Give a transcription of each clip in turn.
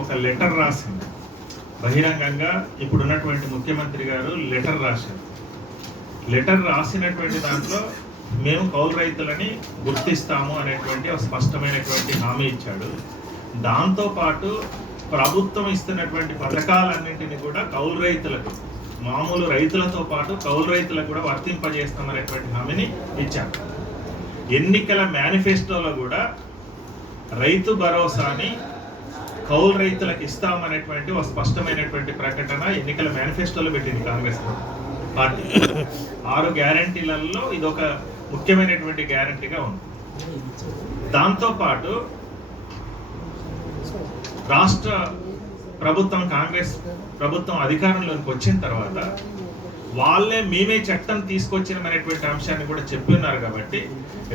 ఒక లెటర్ రాసింది. బహిరంగంగా ఇప్పుడున్నటువంటి ముఖ్యమంత్రి గారు లెటర్ రాశారు. లెటర్ రాసినటువంటి దాంట్లో మేము కౌలు రైతులని గుర్తిస్తాము అనేటువంటి ఒక స్పష్టమైనటువంటి హామీ ఇచ్చాడు. దాంతో పాటు ప్రభుత్వం ఇస్తున్నటువంటి పథకాలన్నింటినీ కూడా కౌలు రైతులకు మామూలు రైతులతో పాటు కౌలు రైతులకు కూడా వర్తింపజేస్తామనేటువంటి హామీని ఇచ్చారు. ఎన్నికల మేనిఫెస్టోలో కూడా రైతు భరోసాని కౌలు రైతులకు ఇస్తామనేటువంటి ఒక స్పష్టమైనటువంటి ప్రకటన ఎన్నికల మేనిఫెస్టోలో పెట్టింది కాంగ్రెస్ పార్టీ. ఆరు గ్యారంటీలలో ఇది ఒక ముఖ్యమైనటువంటి గ్యారంటీగా ఉంది. దాంతో పాటు రాష్ట్ర ప్రభుత్వం కాంగ్రెస్ ప్రభుత్వం అధికారంలోకి వచ్చిన తర్వాత వాళ్ళే మేమే చట్టం తీసుకొచ్చినమనేటువంటి అంశాన్ని కూడా చెప్పి ఉన్నారు కాబట్టి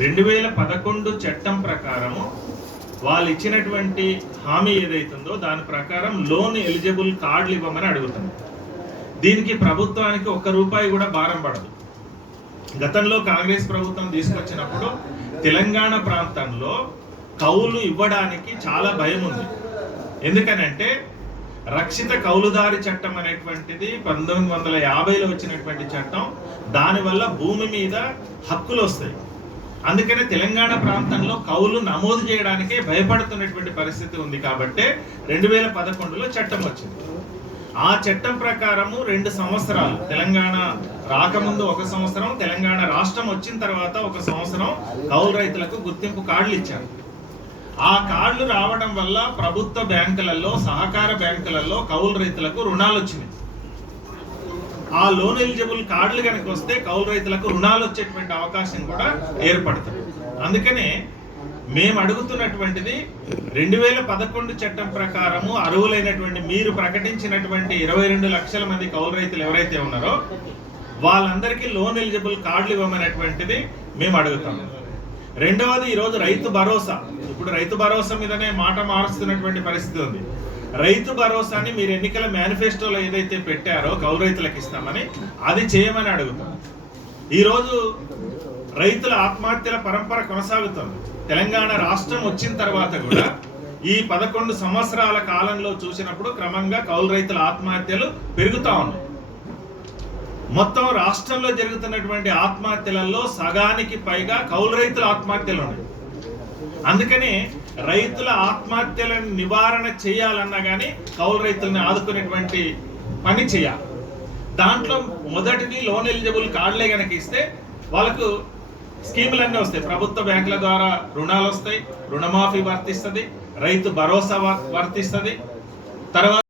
రెండు వేల పదకొండు చట్టం ప్రకారము వాళ్ళు ఇచ్చినటువంటి హామీ ఏదైతుందో దాని ప్రకారం లోన్ ఎలిజిబుల్ కార్డులు ఇవ్వమని అడుగుతాను దీనికి ప్రభుత్వానికి ఒక్క రూపాయి కూడా భారం పడదు. గతంలో కాంగ్రెస్ ప్రభుత్వం తీసుకొచ్చినప్పుడు తెలంగాణ ప్రాంతంలో కౌలు ఇవ్వడానికి చాలా భయం ఉంది. ఎందుకనంటే రక్షిత కౌలుదారి చట్టం అనేటువంటిది పంతొమ్మిది వందల యాభైలో వచ్చినటువంటి చట్టం దానివల్ల భూమి మీద హక్కులు వస్తాయి. అందుకనే తెలంగాణ ప్రాంతంలో కౌలు నమోదు చేయడానికే భయపడుతున్నటువంటి పరిస్థితి ఉంది కాబట్టి రెండు వేల పదకొండులో చట్టం వచ్చింది. ఆ చట్టం ప్రకారము రెండు సంవత్సరాలు తెలంగాణ రాకముందు ఒక సంవత్సరం తెలంగాణ రాష్ట్రం వచ్చిన తర్వాత ఒక సంవత్సరం కౌలు రైతులకు గుర్తింపు కార్డులు ఇచ్చారు. ఆ కార్డులు రావడం వల్ల ప్రభుత్వ బ్యాంకులలో సహకార బ్యాంకులలో కౌలు రైతులకు రుణాలు వచ్చినాయి. ఆ లోన్ ఎలిజిబుల్ కార్డులు కనుక వస్తే కౌలు రైతులకు రుణాలు వచ్చేటువంటి అవకాశం కూడా ఏర్పడుతుంది. అందుకనే మేము అడుగుతున్నటువంటిది రెండు వేల పదకొండు చట్టం ప్రకారము అర్హులైనటువంటి మీరు ప్రకటించినటువంటి ఇరవై రెండు లక్షల మంది కౌలు రైతులు ఎవరైతే ఉన్నారో వాళ్ళందరికీ లోన్ ఎలిజిబుల్ కార్డులు ఇవ్వమనేటువంటిది మేము అడుగుతాము రెండవది ఈరోజు రైతు భరోసా. ఇప్పుడు రైతు భరోసా మీదనే మాట మారుస్తున్నటువంటి పరిస్థితి ఉంది. రైతు భరోసాని మీరు ఎన్నికల మేనిఫెస్టోలో ఏదైతే పెట్టారో కౌలు రైతులకు ఇస్తామని అది చేయమని అడుగుతాం. ఈరోజు రైతుల ఆత్మహత్యల పరంపర కొనసాగుతుంది. తెలంగాణ రాష్ట్రం వచ్చిన తర్వాత కూడా ఈ పదకొండు సంవత్సరాల కాలంలో చూసినప్పుడు క్రమంగా కౌలు రైతుల ఆత్మహత్యలు పెరుగుతూ ఉన్నాయి. మొత్తం రాష్ట్రంలో జరుగుతున్నటువంటి ఆత్మహత్యలలో సగానికి పైగా కౌలు రైతుల ఆత్మహత్యలు ఉన్నాయి. అందుకని రైతుల ఆత్మహత్యలను నివారణ చేయాలన్నా కానీ కౌలు రైతుల్ని ఆదుకునేటువంటి పని చేయాలి. దాంట్లో మొదటిది లోన్ ఎలిజిబుల్ కార్డులే కనుక ఇస్తే వాళ్ళకు స్కీములన్నీ వస్తాయి. ప్రభుత్వ బ్యాంకుల ద్వారా రుణాలు వస్తాయి రుణమాఫీ వర్తిస్తుంది రైతు భరోసా వర్తిస్తుంది. తర్వాత